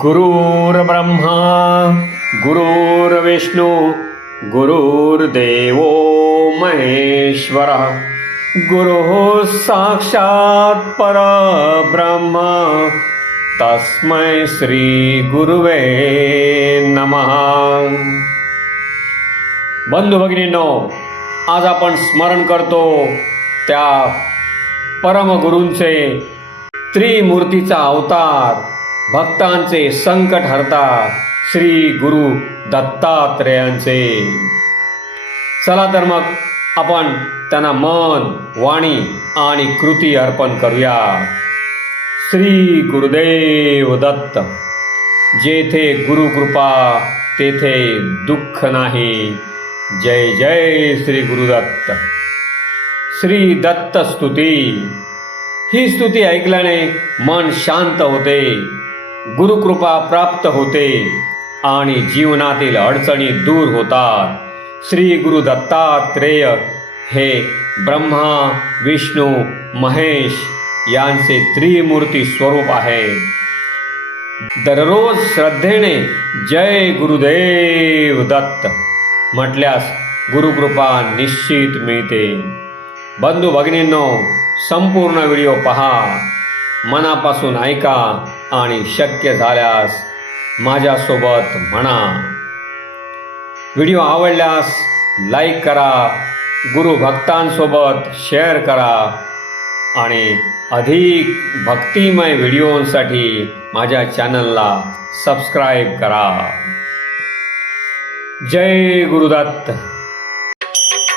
गुरुर्ब्रह्मा गुरुर्विष्णू गुरुर्देवो महेश्वरः गुरुः साक्षात् परब्रह्म तस्मै श्री गुरुवे नमः. बंधू भगिनींनो, आज आपण स्मरण करतो त्या परमगुरूंचे, त्रिमूर्तीचा अवतार, भक्तांचे संकट हरता श्री गुरु दत्तात्रेयांचे. चला तर मग आपण त्यांना मन, वाणी आणि कृती अर्पण करूया. श्री गुरुदेव दत्त. जेथे गुरुकृपा तेथे दुःख नाही. जय जय श्री गुरुदत्त. श्री दत्त स्तुती. ही स्तुती ऐकल्याने मन शांत होते, गुरुकृपा प्राप्त होते आणि जीवनातील अडचणी दूर होतात. श्री गुरु दत्तात्रेय हे ब्रह्मा, विष्णू, महेश यांचे त्रिमूर्ती स्वरूप आहे. दररोज श्रद्धेने जय गुरुदेव दत्त म्हटल्यास गुरुकृपा निश्चित मिळते. बंधू भगिनींनो, संपूर्ण व्हिडिओ पहा, मनापासून ऐका आणि शक्य झाल्यास माझ्यासोबत म्हणा. व्हिडिओ आवडल्यास लाईक करा, गुरुभक्तांसोबत शेअर करा आणि अधिक भक्तिमय व्हिडिओसाठी माझ्या चॅनलला सबस्क्राईब करा. जय गुरुदत्त.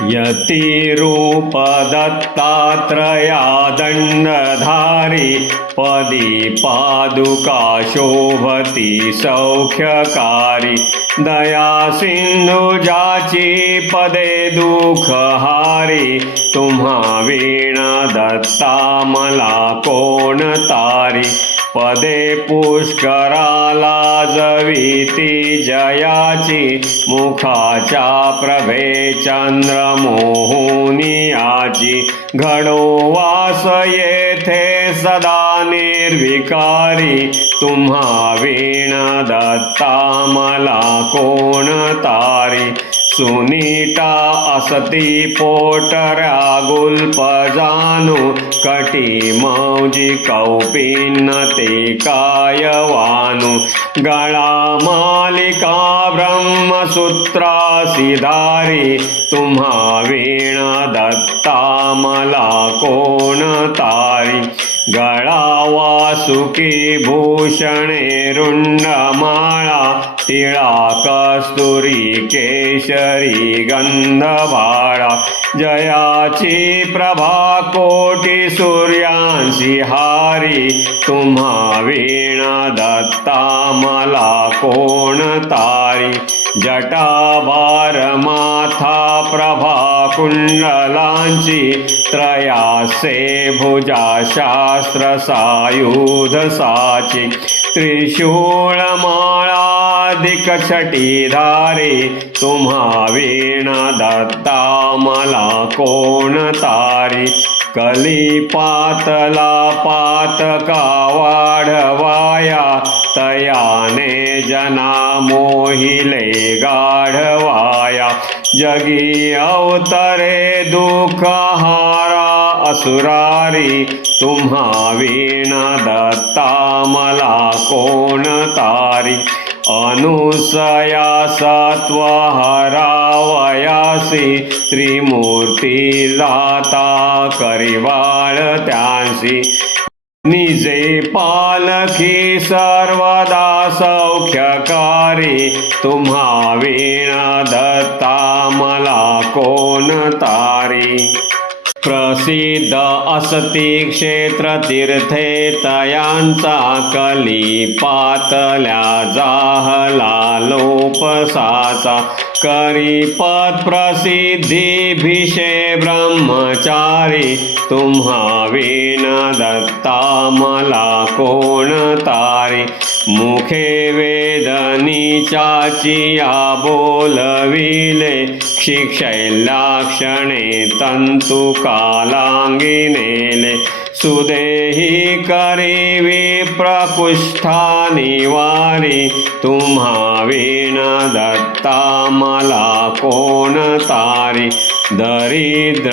यतिरूप दत्तात्रया दंडधारी पदी पादुका शोभती सौख्यकारी. दया सिंधू जाची पदे दुःखहारी. तुम्हा वीणा दत्ता मला कोण तारी. पदे पुष्कराला जविती जयाची. मुखाच्या प्रभे चंद्रमोहुनियाची. घडो वास येथे सदा निर्विकारी. तुम्हा वीणा दत्ता मला कोण तारी. सुनीता असती पोटऱ्या गुल्प जाणू. कटी मौजी कौपिन ते काय वानू. गळा मालिका ब्रह्मसूत्रासी धारी. तुम्हा वीणा दत्ता मला कोण तारी. गळा वासुकी भूषणे रुंडमाळा. टिळा कस्तुरी केशरी गंधभाळा. जयाची प्रभा कोटी सूर्यांशी हारी. तुम्हा वीणा दत्ता मला कोण तारी. जटाभार माथा प्रभा कुंडलांची. त्रयासे भुजा शास्त्र सायुध साची. त्रिशूळ माळाधिक छटी धारी. तुम्हा वीणा दत्ता मला कोण तारी. कलिपातला पातका वाढवाया. तयाने जना मोहिले गाढवाया. जगी अवतरे दुःख हारा असुरारी. तुम्हा वीणा दत्ता मला कोण तारी. अनुसया सत्व हरावयासी. त्रिमूर्ती जाता करिवाळ त्यांसी. निजे पालखी सर्वदा सौख्यकारी. तुम्हा वीणा दत्ता मला कोण तारी. प्रसिद्ध असती क्षेत्र तीर्थे तयांचा. कलिपातल्या जाहला लोपसाचा. करी पद प्रसिद्धी भिषे ब्रह्मचारी. तुम्हा वीणा दत्ता मला कोण तारी. मुखे वेदनीचाचिया बोलविले. शिक्षैल्याक्षणे तंतु कालांगी नेले. सुदेही करी विप्रकुष्ठा निवारी तुम्हा वीण दत्ता मला कोण तारी दरिद्र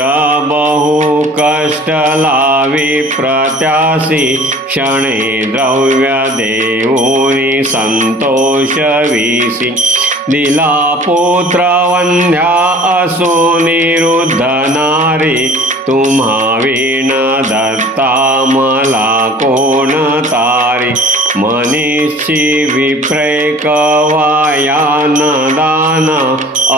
बहु कष्ट लावी प्रत्यासी क्षणे द्रव्य देऊनी संतोष विसी दिला पुत्र वंध्या असो निरुद्ध नारी तुम्हा वीण दत्ता मला कोण तारी मनीषी विप्रेक वायान दान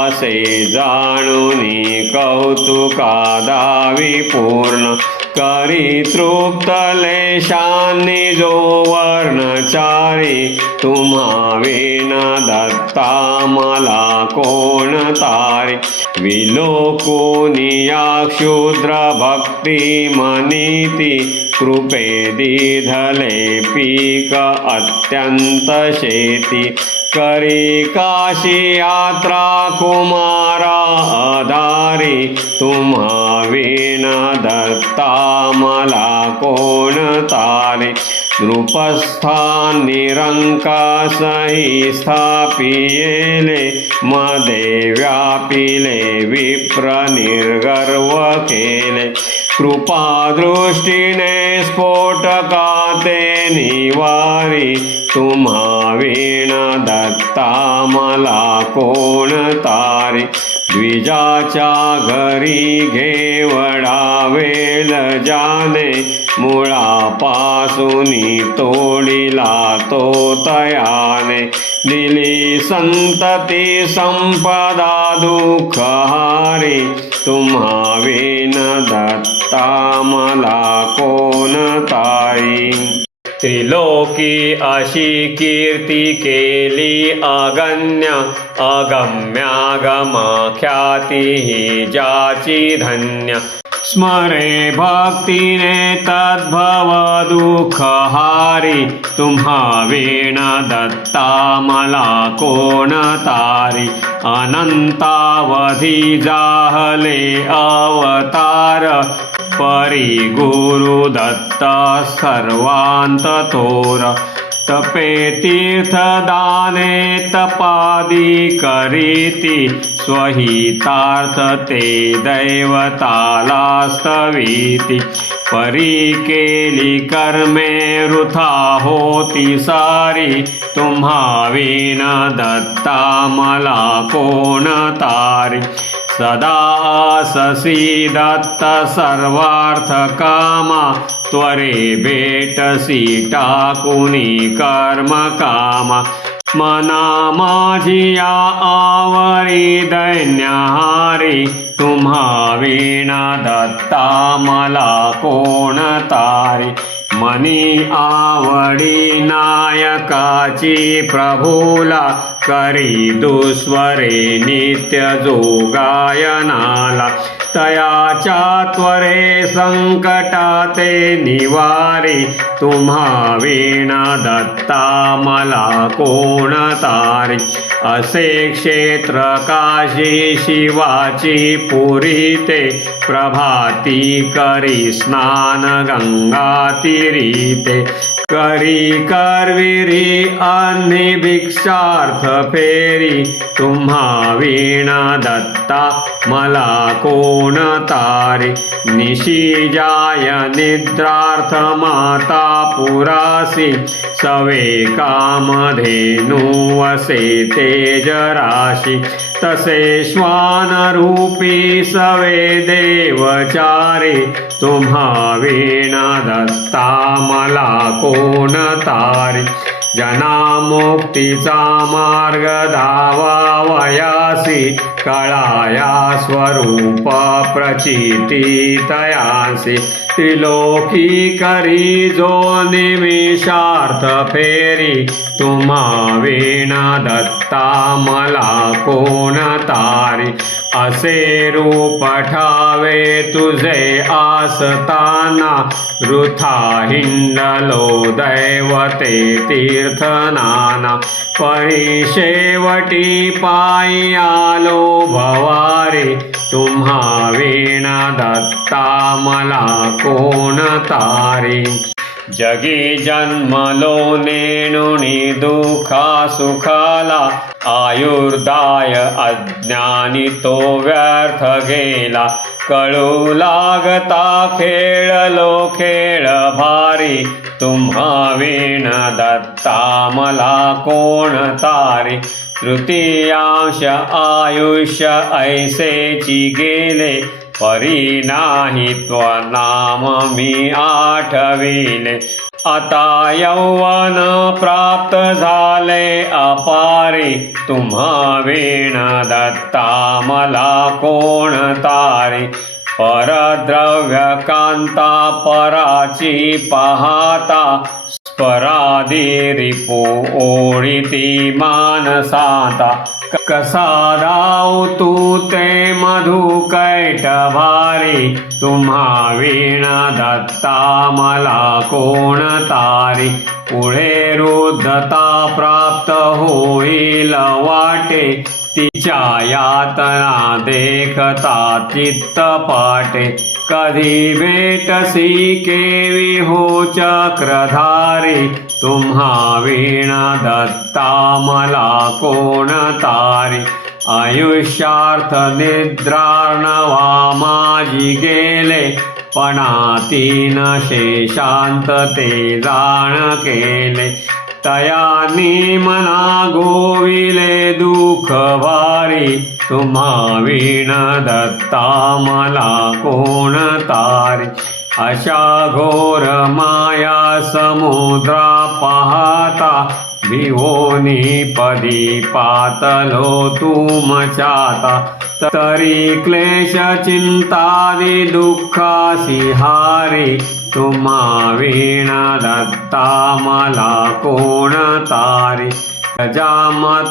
असे जाणूनी कौतुका दावी पूर्ण करी तृप्त लेशांनी जो वर्णचारी तुम्हा वीण दत्ता मला कोण तारी विलोकुनिया क्षुद्र भक्ती मनीती कृपे दिधले पीक अत्यंत शेती करी काशी यात्रा कुमारा आधारी तुम्हा वीण दत्ता मला कोण तारी नृपस्था निरंकासही स्थापियेले मदे व्यापिले विप्र निर्गर्व केले कृपादृष्टीने स्फोटकाते निवारी तुम्हा वीण दत्ता मला कोण तारी द्विजाच्या घरी घेवडावेल जाने मुळापासूनी तोडिला तो तयाने दिली संतती संपदा दुःख हारी तुम्हा वीण दत्ता मला कोण तारी त्रिलोकी अशी कीर्ती केली अगण्य अगम्यागमा ख्याती ही ज्याची धन्य स्मरे भक्तीने तद्भव दुःख हारी तुम्हा वीण दत्ता मला कोण तारी अनंतावधी जाहले अवतार परी गुरु दत्त सर्वांत थोर तपे तीर्थ दाने तपादी करीती स्वहितार्थ ते दैवताला स्तवीती परी केली कर्मे वृथा होती सारी तुम्हा वीण दत्ता मला कोण तारी सदा ससी दत्त सर्वार्थ कामा त्वरे भेटसी टाकुनी कर्म कामा मना माझिया आवरी दैन्यहारी तुम्हा वीण दत्ता मला कोण तारी मनी आवडी नायकाची प्रभूला करी दुस्वरे नित्य जोगायनाला तयाच्या त्वरे संकटाते निवारी तुम्हा वीण दत्ता मला कोण तारी असे क्षेत्र काशी शिवाची पुरी ते प्रभाती करी स्नान गंगा तीरीते करी करविरी अन्नी भिक्षार्थ फेरी तुम्हा वीण दत्ता मला कोण तारी निशी जाय निद्रार्थ माता पुरासी सवे कामधेनु वसे तेज राशी तसे श्वान रूपी सवे देवचारी तुम्हा वीण दत्ता मला कोण तारी जना मुक्तीचा मार्ग धावावयासी कळाया स्वरूप प्रचिती तयासी त्रिलोकी करी जो निमिषार्थ फेरी तुम्हा वीण दत्ता मला कोण तारी असे रूप ठावे तुझे आसताना वृथा हिंडलो दैवते तीर्थनाना परिशेवटी पायी आलो भवारी तुम्हा वीणा दत्ता मला कोण तारी जगी जन्मलो नेणुनी दुखा सुखाला आयुर्दाय अज्ञानी तो व्यर्थ गेला कळू लागता खेळलो खेळ भारी तुम्हा वीण दत्ता मला कोण तारी तृतीयांश आयुष्य ऐसेची गेले परी नाही त्वनाम मी आठविले आता यौवन प्राप्त झाले अपारी तुम्हा वीण दत्ता मला कोण तारी परद्रव्य कांता पराची पाहता स्परादी रिपू ओढिती मानसाता कसा धाव तू ते मधु कैट भारी तुम्हा वीण दत्ता मला कोण तारी पुढे रुद्धता प्राप्त होईल वाटे तिच्या यातना देखता चित्त पाटे कधी भेटसी केवी हो चक्रधारी तुम्हा वीण दत्ता मला कोण तारी आयुष्यार्थ निद्रार्णवा माझी गेले पणातीन शेषांत ते जाण केले तयानी मना गोविले दुःख भारी तुम्हा वीण दत्ता मला कोण तारी अशा घोर माया समुद्रा पाहता विहोनी पदी पातलो तू मचाता तरी क्लेश चिंतादी दुःखासी हारी तुम्हा वीण दत्ता मला कोण तारी प्रजामत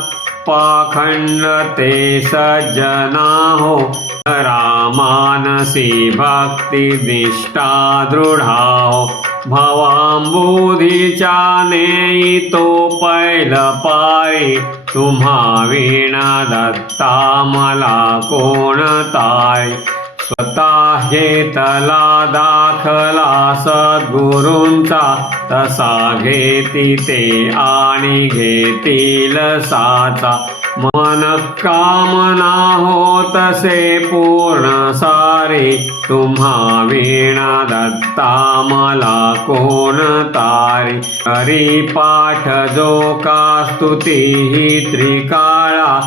पाखंड ते सज्जना हो रामानसी भक्ती निष्ठा दृढा हो भवांबुधीच्या नेई तो पैल पारी तुम्हा वीण दत्ता मला कोण तारी स्वतः घेतला दाखला सद्गुरूंचा तसा घेती ते आणि घेतील साचा मन कामना हो तसे पूर्ण सारे तुम्हा वीण दत्ता मला कोण तारी हरी पाठ जो का स्तुती ही त्रिकाळा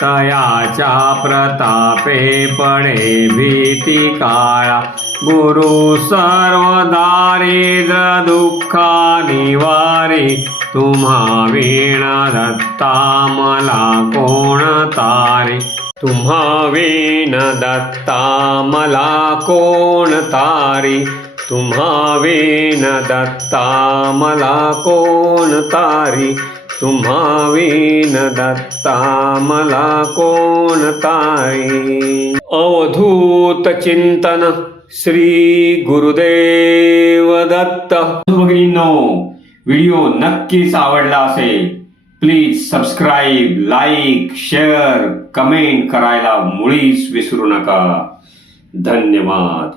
तयाच्या प्रतापे पडे भीती काळा गुरु सर्व दारिद्र्य दुःखा निवारी तुम्हा वीण दत्ता मला कोण तारी तुम्हा वीण दत्ता मला कोण तारी तुम्हा वीण दत्ता मला कोण तारी तुम्हा वीण दत्ता मला कोण तारी अवधूत चिंतन श्री गुरुदेव दत्त भगिनींनो व्हिडिओ नक्कीच आवडला असेल please subscribe like share comment करायला मुळीच विसरू नका धन्यवाद